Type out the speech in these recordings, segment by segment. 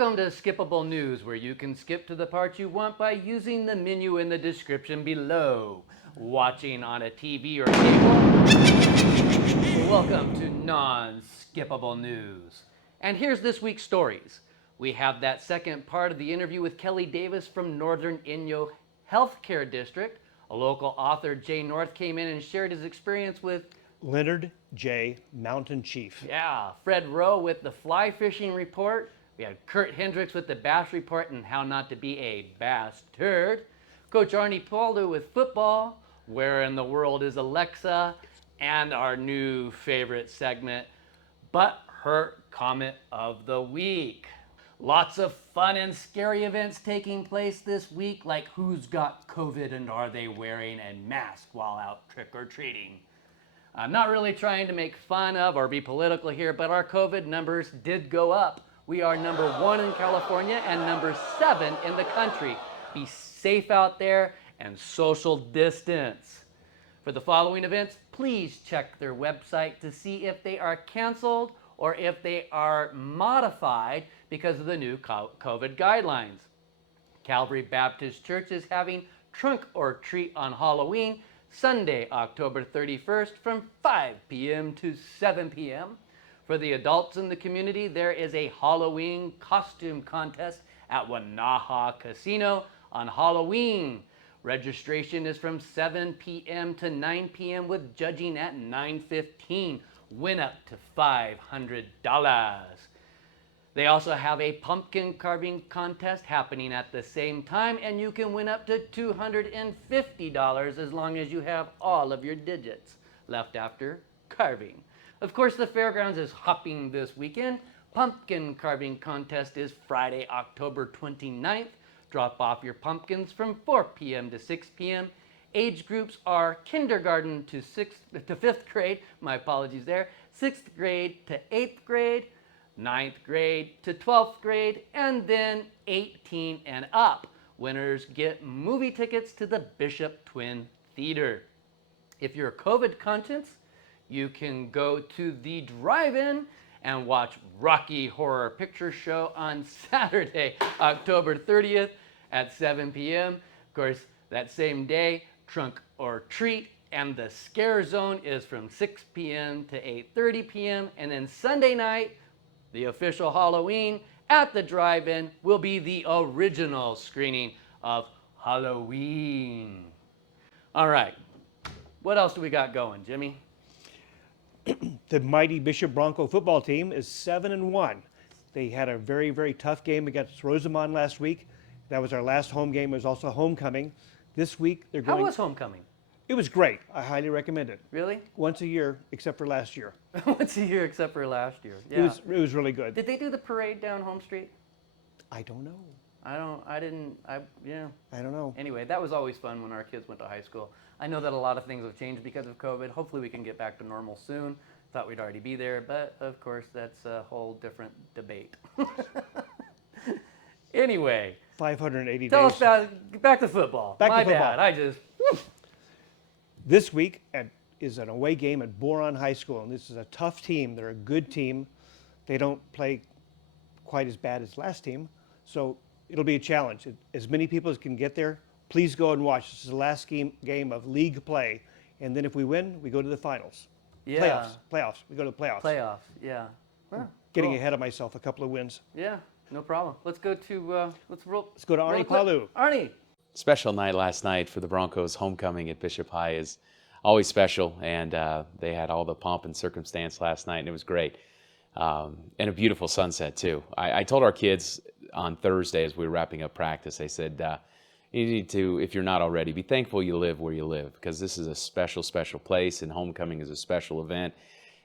Welcome to Skippable News, where you can skip to the parts you want by using the menu in the description below. Watching on a TV or cable? Welcome to non-skippable news. And here's this week's stories. We have that second part of the interview with Kelli Davis from Northern Inyo Healthcare District. A local author, Jay North, came in and shared his experience with Leonard J. Mountain Chief. Yeah, Fred Rowe with the fly fishing report. We had Kurt Hendricks with the bass report and how not to be a bass turd. Coach Arnie Palu with football. Where in the world is Alexa? And our new favorite segment, Butt Hurt Comment of the Week. Lots of fun and scary events taking place this week, like who's got COVID and are they wearing a mask while out trick-or-treating. I'm not really trying to make fun of or be political here, but our COVID numbers did go up. We are number 1 in California and number 7 in the country. Be safe out there and social distance. For the following events, please check their website to see if they are canceled or if they are modified because of the new COVID guidelines. Calvary Baptist Church is having Trunk or Treat on Halloween, Sunday, October 31st from 5 p.m. to 7 p.m. For the adults in the community, there is a Halloween costume contest at Wanaha Casino on Halloween. Registration is from 7 p.m. to 9 p.m. with judging at 9:15. Win up to $500. They also have a pumpkin carving contest happening at the same time, and you can win up to $250 as long as you have all of your digits left after carving. Of course, the fairgrounds is hopping this weekend. Pumpkin carving contest is Friday, October 29th. Drop off your pumpkins from 4 p.m. to 6 p.m. Age groups are kindergarten to 5th grade, my apologies there, 6th grade to 8th grade, 9th grade to 12th grade, and then 18 and up. Winners get movie tickets to the Bishop Twin Theater. If you're COVID conscious, you can go to the drive-in and watch Rocky Horror Picture Show on Saturday, October 30th at 7 p.m. Of course, that same day, Trunk or Treat and the Scare Zone is from 6 p.m. to 8:30 p.m. And then Sunday night, the official Halloween at the drive-in will be the original screening of Halloween. All right, what else do we got going, Jimmy? The mighty Bishop Bronco football team is 7-1. They had a very, very tough game against Rosamond last week. That was our last home game. It was also homecoming. This week they're going. How was homecoming? It was great. I highly recommend it. Really? Once a year, except for last year. Once a year, except for last year. Yeah. It was really good. Did they do the parade down Home Street? I don't know. I don't know. Anyway, that was always fun when our kids went to high school. I know that a lot of things have changed because of COVID. Hopefully we can get back to normal soon. Thought we'd already be there, but of course that's a whole different debate. Anyway. 580 Tell days. us about, back to football. My bad, This week is an away game at Boron High School, and this is a tough team. They're a good team. They don't play quite as bad as last team, so it'll be a challenge. As many people as can get there, please go and watch. This is the last game of league play, and then if we win, we go to the finals. Yeah. Playoffs. We go to the playoffs. Playoffs, yeah. Huh, Getting ahead of myself, a couple of wins. Yeah, no problem. Let's go to Let's go to Arnie Palu. Arnie. Special night last night for the Broncos. Homecoming at Bishop High is always special, and they had all the pomp and circumstance last night, and it was great. And a beautiful sunset, too. I told our kids on Thursday as we were wrapping up practice, I said, you need to, if you're not already, be thankful you live where you live, because this is a special, special place, and homecoming is a special event.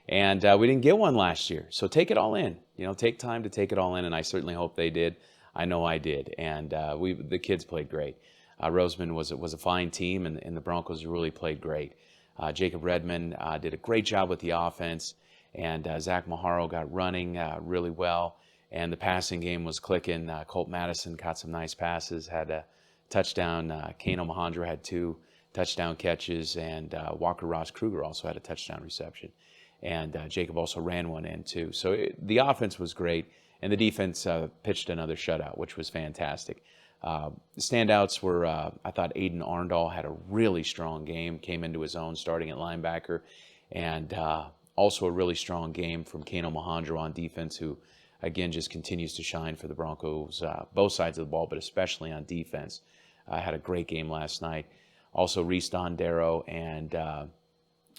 And we didn't get one last year, so take it all in. You know, take time to take it all in, and I certainly hope they did. I know I did, and the kids played great. Rosamond was a fine team, and the Broncos really played great. Jacob Redmond did a great job with the offense, and Zach Maharo got running really well, and the passing game was clicking. Colt Madison caught some nice passes, had a touchdown. Kano Mahandra had 2 touchdown catches, and Walker Ross Kruger also had a touchdown reception. And Jacob also ran one in too. So the offense was great, And the defense pitched another shutout, which was fantastic. Standouts were, I thought Aiden Arndal had a really strong game, came into his own starting at linebacker, and also a really strong game from Kano Mahandra on defense, who, again, just continues to shine for the Broncos, both sides of the ball, but especially on defense. Had a great game last night. Also, Reese Dondero and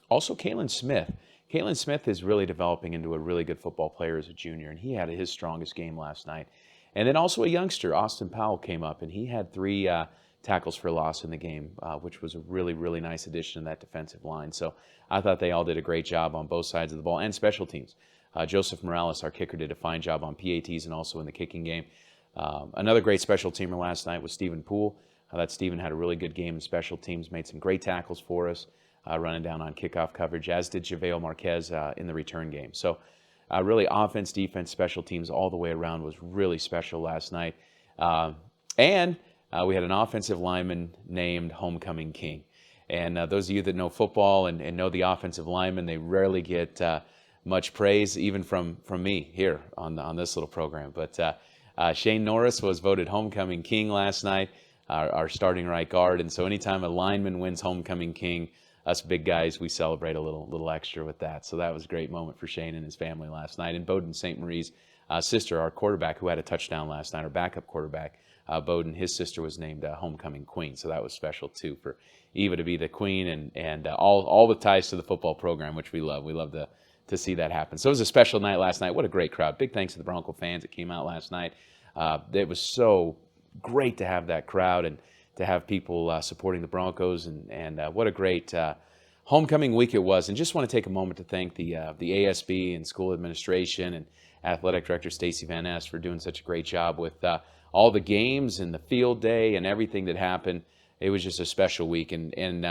also Kalen Smith. Kalen Smith is really developing into a really good football player as a junior, and he had his strongest game last night. And then also a youngster, Austin Powell, came up, and he had 3 tackles for loss in the game, which was a really, really nice addition to that defensive line. So I thought they all did a great job on both sides of the ball and special teams. Joseph Morales, our kicker, did a fine job on PATs and also in the kicking game. Another great special teamer last night was Stephen Poole. That Stephen had a really good game in special teams, made some great tackles for us, running down on kickoff coverage, as did JaVale Marquez in the return game. So really offense, defense, special teams all the way around was really special last night. And we had an offensive lineman named Homecoming King. And those of you that know football and know the offensive linemen, they rarely get much praise, even from me here on this little program. But Shane Norris was voted Homecoming King last night, our starting right guard. And so anytime a lineman wins Homecoming King, us big guys, we celebrate a little extra with that. So that was a great moment for Shane and his family last night. And Bowden St. Marie's sister, our quarterback, who had a touchdown last night, our backup quarterback, Bowden, his sister was named Homecoming Queen. So that was special, too, for Eva to be the queen and all the ties to the football program, which we love. We love to see that happen. So it was a special night last night. What a great crowd. Big thanks to the Bronco fans that came out last night. It was so great to have that crowd and to have people supporting the Broncos, and what a great homecoming week it was. And just want to take a moment to thank the ASB and school administration and athletic director Stacy Van Ness for doing such a great job with all the games and the field day and everything that happened. It was just a special week, and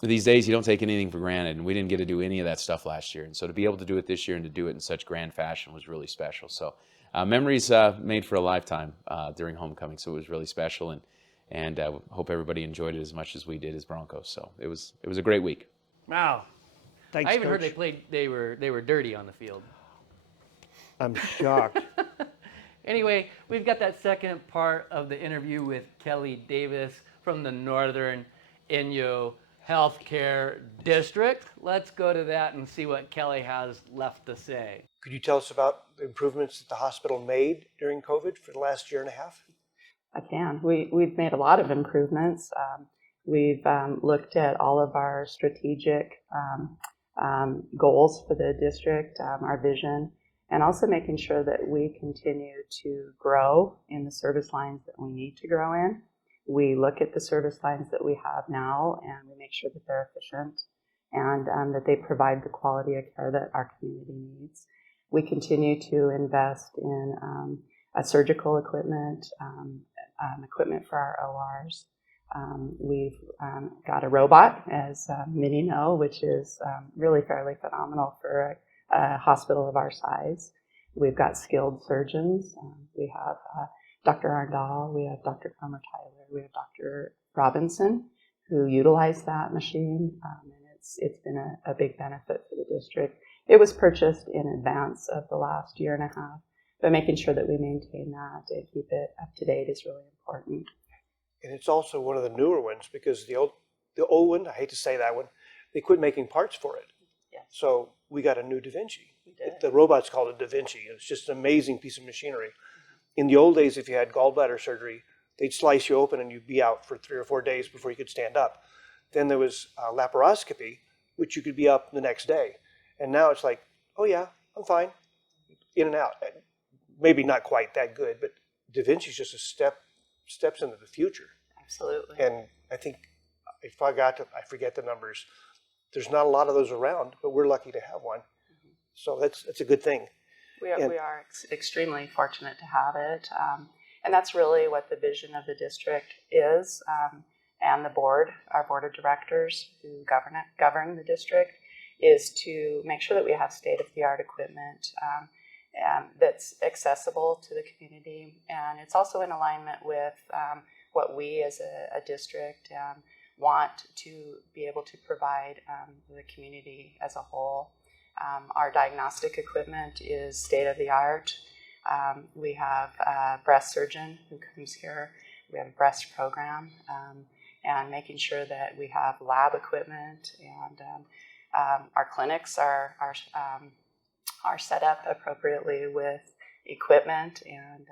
these days you don't take anything for granted, and we didn't get to do any of that stuff last year. And so to be able to do it this year and to do it in such grand fashion was really special. So memories made for a lifetime during homecoming, so it was really special, and hope everybody enjoyed it as much as we did as Broncos. So it was a great week. Wow. Thanks, I even heard Coach. they were dirty on the field. I'm shocked. Anyway, we've got that second part of the interview with Kelli Davis from the Northern Inyo Healthcare District. Let's go to that and see what Kelli has left to say. Could you tell us about the improvements that the hospital made during COVID for the last year and a half? I can. We've made a lot of improvements. We've looked at all of our strategic goals for the district, our vision, and also making sure that we continue to grow in the service lines that we need to grow in. We look at the service lines that we have now, and we make sure that they're efficient and that they provide the quality of care that our community needs. We continue to invest in surgical equipment, equipment for our ORs. We've got a robot, as many know, which is really fairly phenomenal for a hospital of our size. We've got skilled surgeons. We have Dr. Arndal, we have Dr. Cromer Tyler, we have Dr. Robinson, who utilize that machine, and it's been a big benefit for the district. It was purchased in advance of the last year and a half, but making sure that we maintain that and keep it up to date is really important. And it's also one of the newer ones, because the old one, I hate to say that one, they quit making parts for it. Yeah. So we got a new Da Vinci. We did. The robot's called a Da Vinci. It's just an amazing piece of machinery. In the old days, if you had gallbladder surgery, they'd slice you open and you'd be out for 3 or 4 days before you could stand up. Then there was laparoscopy, which you could be up the next day. And now it's like, oh yeah, I'm fine. In and out. Maybe not quite that good, but Da Vinci's just steps into the future. Absolutely. And I think, I forget the numbers. There's not a lot of those around, but we're lucky to have one. Mm-hmm. So that's a good thing. We are extremely fortunate to have it. And that's really what the vision of the district is. And the board, our board of directors who govern the district, is to make sure that we have state-of-the-art equipment that's accessible to the community. And it's also in alignment with what we as a district want to be able to provide the community as a whole. Our diagnostic equipment is state-of-the-art. We have a breast surgeon who comes here. We have a breast program, and making sure that we have lab equipment, and our clinics are set up appropriately with equipment and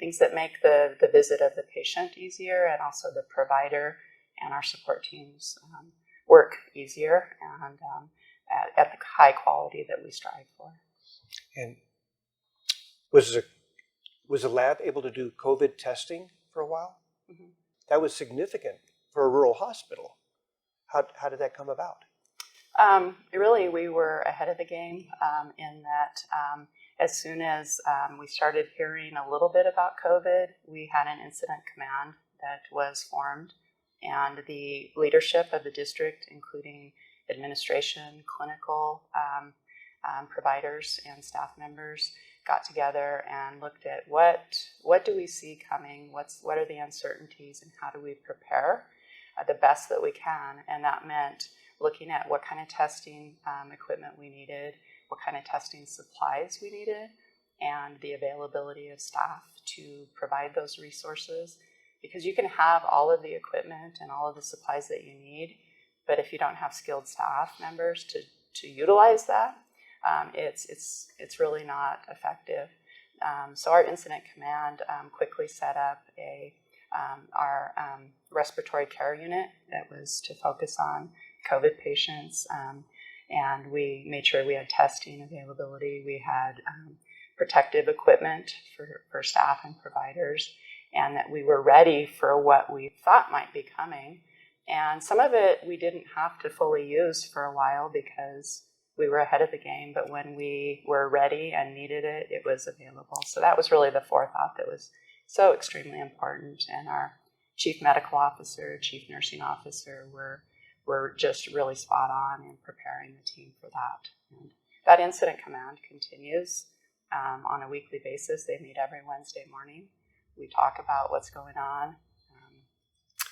things that make the visit of the patient easier, and also the provider and our support teams work easier and at the high quality that we strive for. And was the lab able to do COVID testing for a while? Mm-hmm. That was significant for a rural hospital. How did that come about? Really, we were ahead of the game in that as soon as we started hearing a little bit about COVID, we had an incident command that was formed, and the leadership of the district, including administration, clinical providers, and staff members, got together and looked at what do we see coming, what are the uncertainties, and how do we prepare the best that we can. And that meant looking at what kind of testing equipment we needed, what kind of testing supplies we needed, and the availability of staff to provide those resources. Because you can have all of the equipment and all of the supplies that you need, but if you don't have skilled staff members to utilize that, it's really not effective. So our incident command quickly set up our respiratory care unit that was to focus on COVID patients, and we made sure we had testing availability. We had protective equipment for staff and providers, and that we were ready for what we thought might be coming. And some of it we didn't have to fully use for a while because we were ahead of the game, but when we were ready and needed it, it was available. So that was really the forethought that was so extremely important. And our chief medical officer, chief nursing officer were just really spot on in preparing the team for that. And that incident command continues on a weekly basis. They meet every Wednesday morning. We talk about what's going on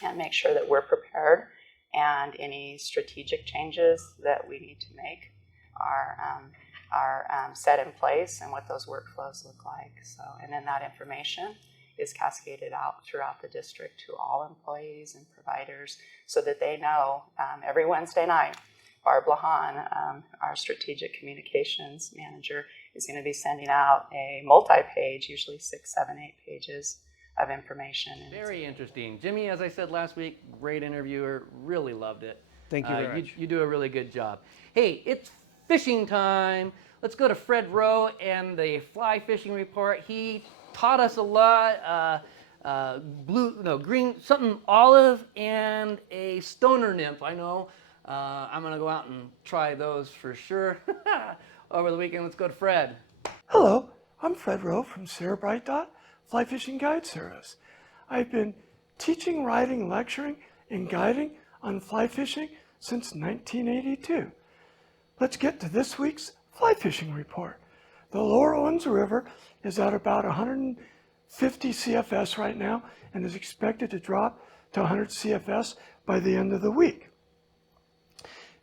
and make sure that we're prepared, and any strategic changes that we need to make are set in place, and what those workflows look like. So, and then that information is cascaded out throughout the district to all employees and providers, so that they know every Wednesday night, Barb Lahan, our strategic communications manager, is going to be sending out a multi-page, usually 6, 7, 8 pages of information. And very interesting. Jimmy, as I said last week, great interviewer, really loved it. Thank you very much. You do a really good job. Hey, it's fishing time. Let's go to Fred Rowe and the fly fishing report. He taught us a lot. Green, something olive, and a stoner nymph. I know. I'm going to go out and try those for sure over the weekend. Let's go to Fred. Hello, I'm Fred Rowe from Sarah Bright Dot Fly Fishing Guide Service. I've been teaching, writing, lecturing, and guiding on fly fishing since 1982. Let's get to this week's fly fishing report. The Lower Owens River is at about 150 CFS right now and is expected to drop to 100 CFS by the end of the week.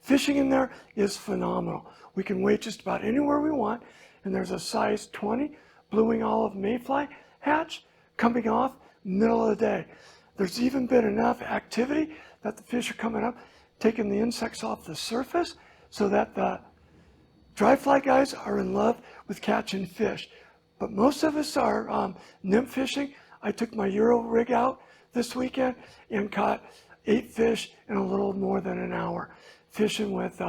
Fishing in there is phenomenal. We can wait just about anywhere we want, and there's a size 20 blue-wing olive mayfly hatch coming off middle of the day. There's even been enough activity that the fish are coming up, taking the insects off the surface, so that the dry fly guys are in love with catching fish. But most of us are nymph fishing. I took my Euro rig out this weekend and caught 8 fish in a little more than an hour, fishing with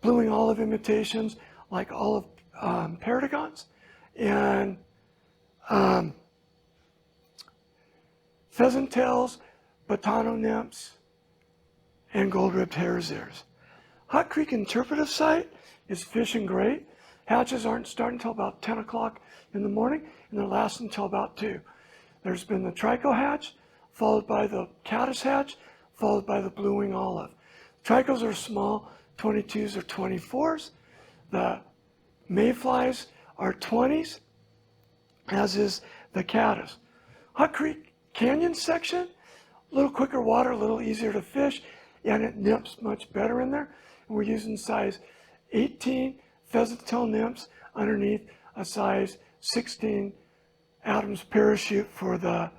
blue-wing olive imitations like olive paradagons and pheasant tails, batano nymphs, and gold-ribbed hare's ears. Hot Creek Interpretive Site is fishing great. Hatches aren't starting until about 10 o'clock in the morning, and they're lasting until about 2. There's been the trico hatch, followed by the caddis hatch, followed by the blue-wing olive. Tricos are small, 22s or 24s. The mayflies are 20s, as is the caddis. Hot Creek Canyon section, a little quicker water, a little easier to fish, and it nymphs much better in there. And we're using size 18 pheasant tail nymphs underneath a size 16 Adams parachute for the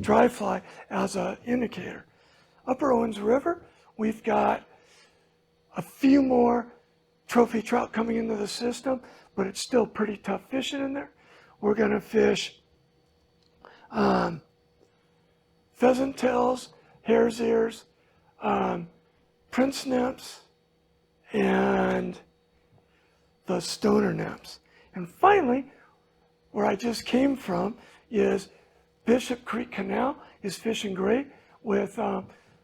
dry fly as an indicator. Upper Owens River, we've got a few more trophy trout coming into the system, but it's still pretty tough fishing in there. We're going to fish pheasant tails, hare's ears, prince nymphs, and the stoner nymphs. And finally, where I just came from is Bishop Creek Canal is fishing great with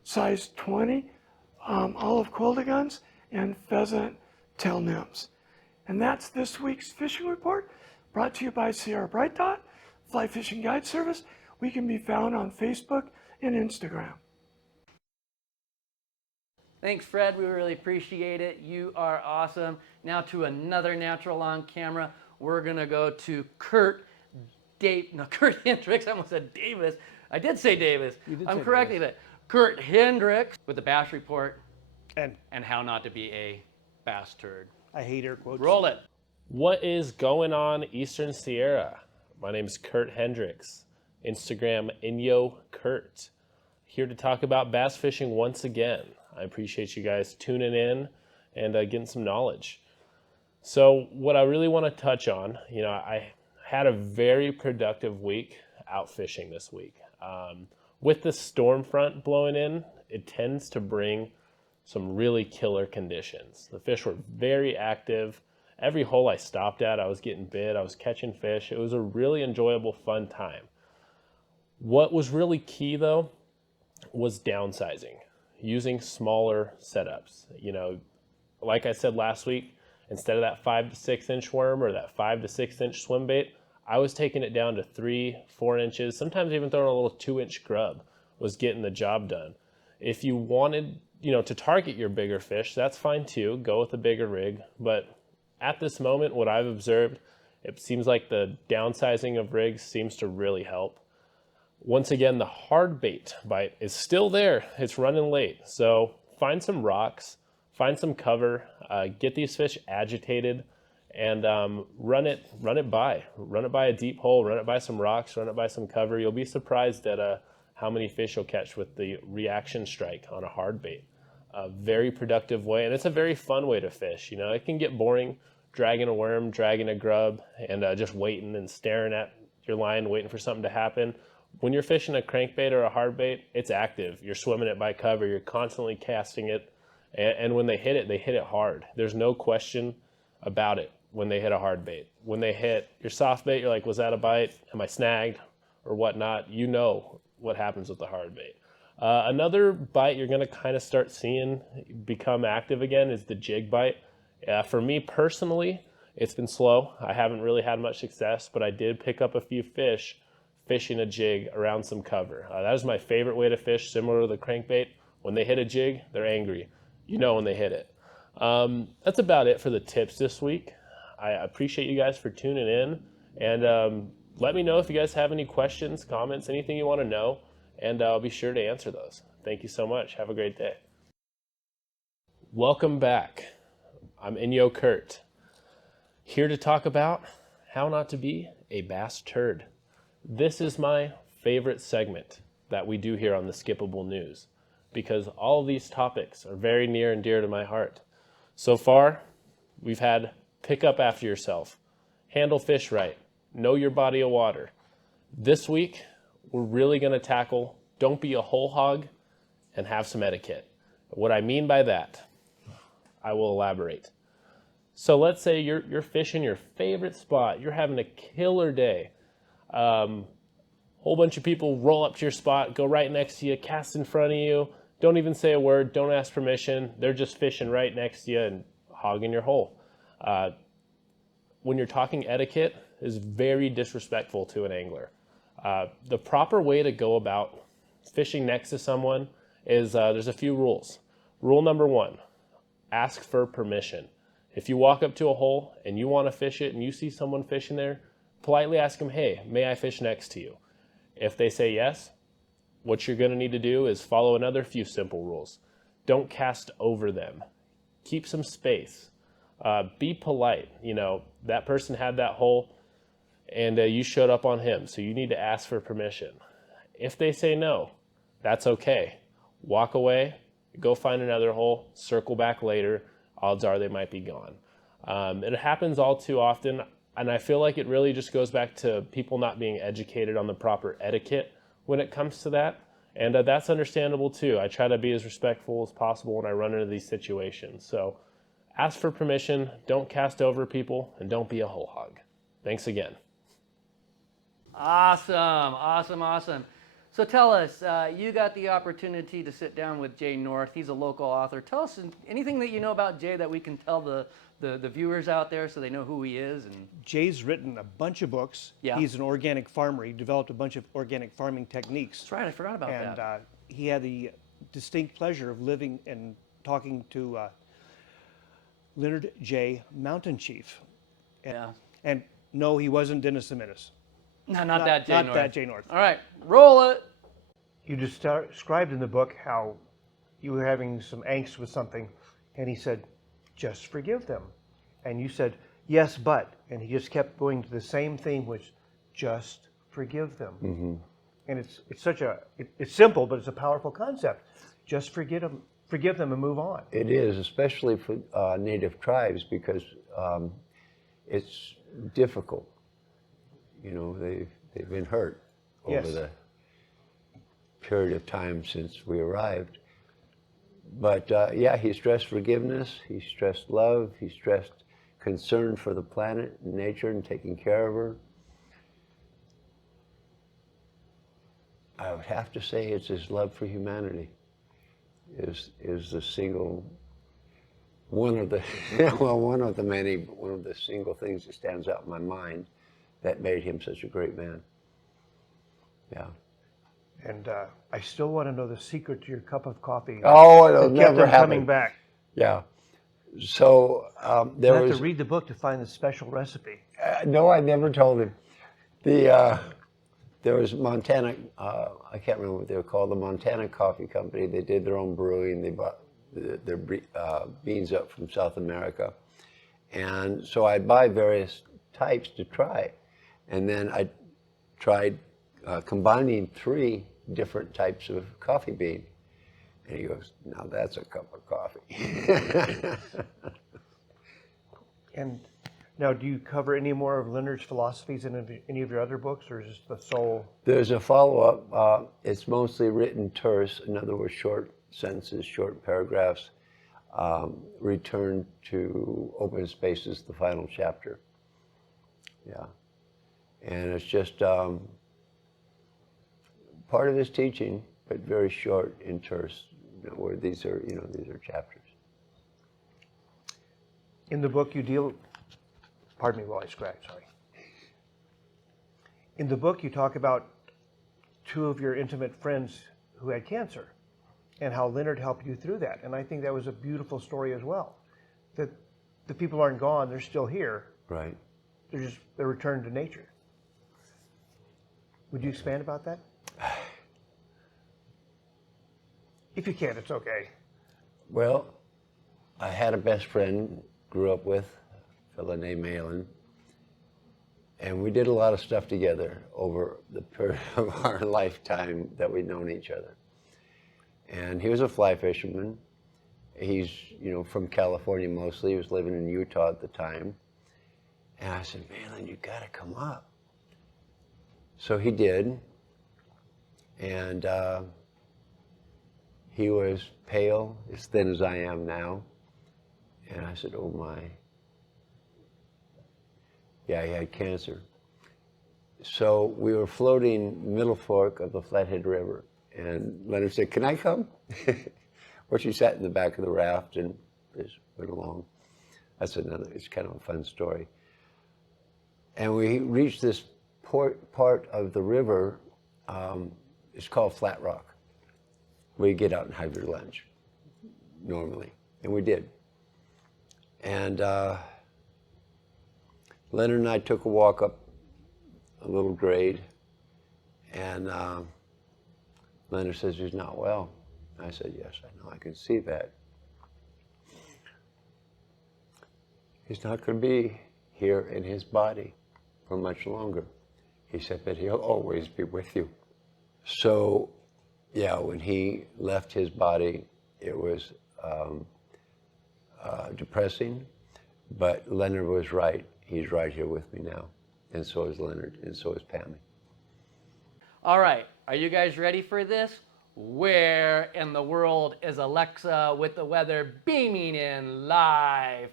size 20 olive quilligons and pheasant tail nymphs. And that's this week's fishing report, brought to you by Sierra Bright Dot, Fly Fishing Guide Service. We can be found on Facebook and Instagram. Thanks, Fred. We really appreciate it. You are awesome. Now to another natural on camera. We're going to go to Kurt Hendricks. I almost said Davis. I did say Davis. I'm correcting it. Kurt Hendricks with the Bass Report and how not to be a bass turd. I hate air quotes. Roll it. What is going on, Eastern Sierra? My name is Kurt Hendricks. Instagram, Inyo Kurt. Here to talk about bass fishing once again. I appreciate you guys tuning in and getting some knowledge. So what I really want to touch on, I had a very productive week out fishing this week. With the storm front blowing in, it tends to bring some really killer conditions. The fish were very active. Every hole I stopped at, I was getting bit, I was catching fish. It was a really enjoyable, fun time. What was really key though was downsizing, using smaller setups. Like I said last week, instead of that 5 to 6 inch worm or that 5 to 6 inch swim bait, I was taking it down to 3-4 inches, sometimes even throwing a little 2-inch grub was getting the job done. If you wanted, to target your bigger fish, that's fine too. Go with a bigger rig. But at this moment, what I've observed, it seems like the downsizing of rigs seems to really help. Once again, the hard bait bite is still there. It's running late. So find some rocks, find some cover, get these fish agitated, and run it by a deep hole, run it by some rocks, run it by some cover. You'll be surprised at how many fish you'll catch with the reaction strike on a hard bait. A very productive way, and it's a very fun way to fish. It can get boring dragging a worm, dragging a grub, and just waiting and staring at your line, waiting for something to happen. When you're fishing a crankbait or a hard bait, it's active. You're swimming it by cover. You're constantly casting it, and when they hit it hard. There's no question about it when they hit a hard bait. When they hit your soft bait, you're like, was that a bite? Am I snagged or whatnot? You know what happens with the hard bait. Another bite you're going to kind of start seeing become active again is the jig bite. For me personally, it's been slow. I haven't really had much success, but I did pick up a few fish fishing a jig around some cover. That is my favorite way to fish, similar to the crankbait. When they hit a jig, they're angry. When they hit it. That's about it for the tips this week. I appreciate you guys for tuning in, and let me know if you guys have any questions, comments, anything you want to know, and I'll be sure to answer those. Thank you so much. Have a great day. Welcome back. I'm Inyo Kurt, here to talk about how not to be a bass turd. This is my favorite segment that we do here on the Skippable News, because all of these topics are very near and dear to my heart. So far, we've had pick up after yourself, handle fish right, know your body of water. This week, we're really going to tackle don't be a whole hog and have some etiquette. What I mean by that, I will elaborate. So let's say you're fishing your favorite spot, you're having a killer day. Whole bunch of people roll up to your spot, go right next to you, cast in front of you, don't even say a word, don't ask permission. They're just fishing right next to you and hogging your hole. When you're talking etiquette, is very disrespectful to an angler. The proper way to go about fishing next to someone is there's a few rules. Rule number 1, ask for permission. If you walk up to a hole and you want to fish it and you see someone fishing there, politely ask them, hey, may I fish next to you? If they say yes, what you're going to need to do is follow another few simple rules. Don't cast over them. Keep some space. Be polite. You know, that person had that hole and you showed up on him, so you need to ask for permission. If they say no, that's okay. Walk away, go find another hole, circle back later. Odds are they might be gone. It happens all too often, and I feel like it really just goes back to people not being educated on the proper etiquette when it comes to that. And that's understandable too. I try to be as respectful as possible when I run into these situations. So ask for permission, don't cast over people, and don't be a hole hog. Thanks again. Awesome. So tell us, you got the opportunity to sit down with Jay North. He's a local author. Tell us anything that you know about Jay that we can tell the viewers out there so they know who he is. And Jay's written a bunch of books. Yeah. He's an organic farmer. He developed a bunch of organic farming techniques. That's right, I forgot about And that. he had the distinct pleasure of living and talking to Leonard J. Mountain Chief. Yeah. And no, he wasn't Dennis the Menace. No, not that Jay North. Not that Jay North. All right, roll it. You described in the book how you were having some angst with something, and he said, just forgive them. And you said, yes, but. And he just kept going to the same thing, which just forgive them. Mm-hmm. And it's simple, but it's a powerful concept. Just forgive them and move on. It is, especially for native tribes, because it's difficult. You know, they've been hurt over the period of time since we arrived. But yeah, he stressed forgiveness, he stressed love, he stressed concern for the planet and nature and taking care of her. I would have to say it's his love for humanity is the single, one of the single things that stands out in my mind that made him such a great man. Yeah. And I still want to know the secret to your cup of coffee. Oh, it'll that kept never him happen. coming back. Yeah. So You have to read the book to find the special recipe. No, I never told him. There was Montana, I can't remember what they were called, the Montana Coffee Company. They did their own brewing. They bought their beans up from South America. And so I'd buy various types to try. And then I tried combining 3 different types of coffee bean. And he goes, now that's a cup of coffee. And now, do you cover any more of Leonard's philosophies in any of your other books, or is this the sole? There's a follow-up. It's mostly written terse, in other words, short sentences, short paragraphs, returned to open spaces, the final chapter. Yeah. And it's just part of his teaching, but very short in terse, where these are chapters. In the book, you deal. Pardon me while I scratch. Sorry. In the book, you talk about 2 of your intimate friends who had cancer, and how Leonard helped you through that. And I think that was a beautiful story as well. That the people aren't gone; they're still here. Right. They're returned to nature. Would you expand about that? If you can, it's okay. Well, I had a best friend, grew up with, a fellow named Malin, and we did a lot of stuff together over the period of our lifetime that we'd known each other. And he was a fly fisherman. He's, from California mostly. He was living in Utah at the time. And I said, Malin, you gotta come up. So he did, and he was pale, as thin as I am now. And I said, oh my. Yeah, he had cancer. So we were floating Middle Fork of the Flathead River, and Leonard said, can I come? Well, she sat in the back of the raft and just went along. That's it's kind of a fun story. And we reached this part of the river, it's called Flat Rock, where you get out and have your lunch, normally, and we did. And Leonard and I took a walk up a little grade, and Leonard says he's not well. I said, yes, I know, I can see that. he's not going to be here in his body for much longer. He said, but he'll always be with you. So, yeah, when he left his body, it was depressing, but Leonard was right. He's right here with me now, and so is Leonard, and so is Pammy. All right, are you guys ready for this? Where in the world is Alexa with the weather beaming in live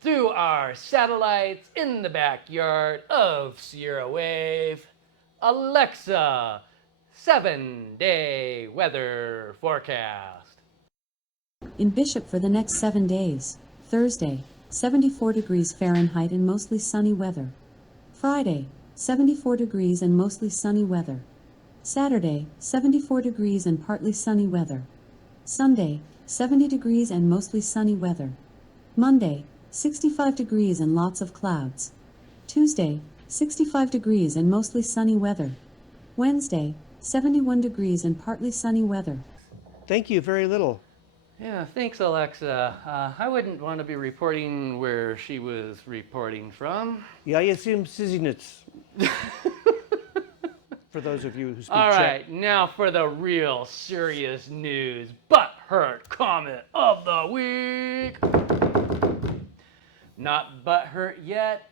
through our satellites in the backyard of Sierra Wave? Alexa, 7-day weather forecast. In Bishop for the next 7 days. Thursday, 74 degrees Fahrenheit and mostly sunny weather. Friday, 74 degrees and mostly sunny weather. Saturday, 74 degrees and partly sunny weather. Sunday, 70 degrees and mostly sunny weather. Monday, 65 degrees and lots of clouds. Tuesday, 65 degrees and mostly sunny weather. Wednesday, 71 degrees and partly sunny weather. Thank you very little. Yeah, thanks, Alexa. I wouldn't want to be reporting where she was reporting from. Yeah, I assume Sizinitz. For those of you who speak All Czech. right, now for the real serious news. Butthurt comment of the week. Not butthurt yet.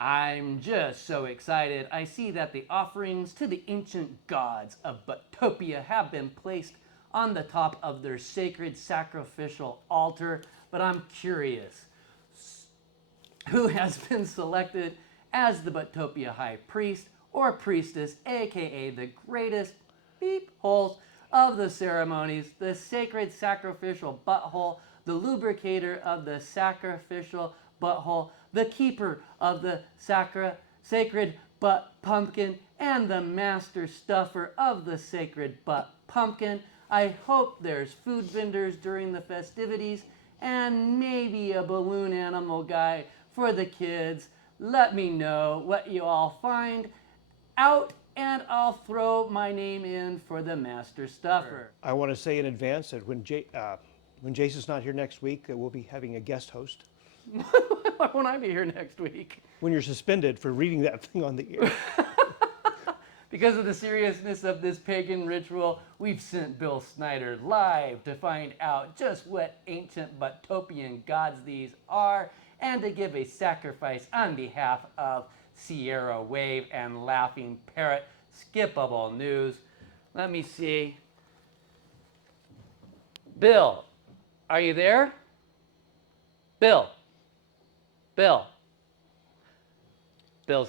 I'm just so excited. I see that the offerings to the ancient gods of Buttopia have been placed on the top of their sacred sacrificial altar, but I'm curious, who has been selected as the Buttopia high priest or priestess, aka the greatest beep holes of the ceremonies, the sacred sacrificial butthole, the lubricator of the sacrificial butthole, the keeper of the sacred butt pumpkin, and the master stuffer of the sacred butt pumpkin. I hope there's food vendors during the festivities and maybe a balloon animal guy for the kids. Let me know what you all find out and I'll throw my name in for the master stuffer. I want to say in advance that when Jason's not here next week, that we'll be having a guest host. Why won't I be here next week? When you're suspended for reading that thing on the air. Because of the seriousness of this pagan ritual, we've sent Bill Snyder live to find out just what ancient Buttopian gods these are and to give a sacrifice on behalf of Sierra Wave and Laughing Parrot Skippable News. Let me see. Bill, are you there? Bill. Bill's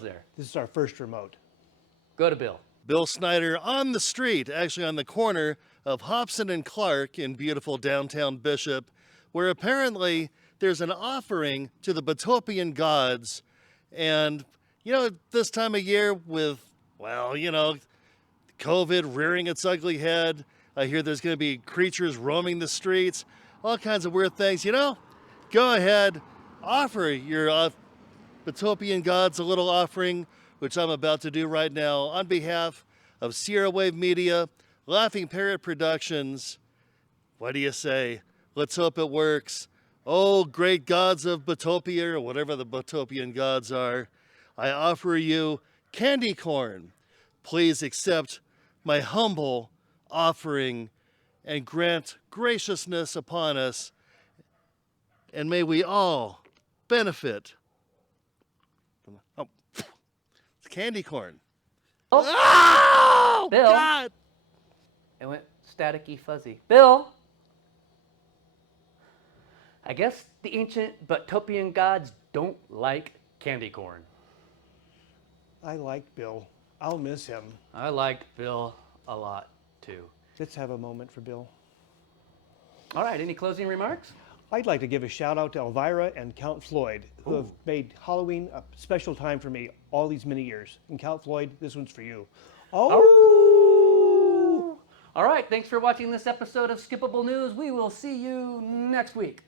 there. This is our first remote. Go to Bill. Bill Snyder on the street, actually on the corner of Hobson and Clark in beautiful downtown Bishop, where apparently there's an offering to the Buttopian gods. And, you know, this time of year with, well, you know, COVID rearing its ugly head, I hear there's going to be creatures roaming the streets, all kinds of weird things. You know, go ahead, offer your Buttopian gods a little offering, which I'm about to do right now on behalf of Sierra Wave Media, Laughing Parrot Productions. What do you say? Let's hope it works. Oh, great gods of Buttopia, or whatever the Buttopian gods are, I offer you candy corn. Please accept my humble offering and grant graciousness upon us, and may we all benefit. Oh, it's candy corn. Oh, Bill. God! It went staticky fuzzy. Bill! I guess the ancient Buttopian gods don't like candy corn. I like Bill. I'll miss him. I liked Bill a lot too. Let's have a moment for Bill. All right, any closing remarks? I'd like to give a shout out to Elvira and Count Floyd, who have made Halloween a special time for me all these many years. And Count Floyd, this one's for you. Oh! All right, thanks for watching this episode of Skippable News. We will see you next week.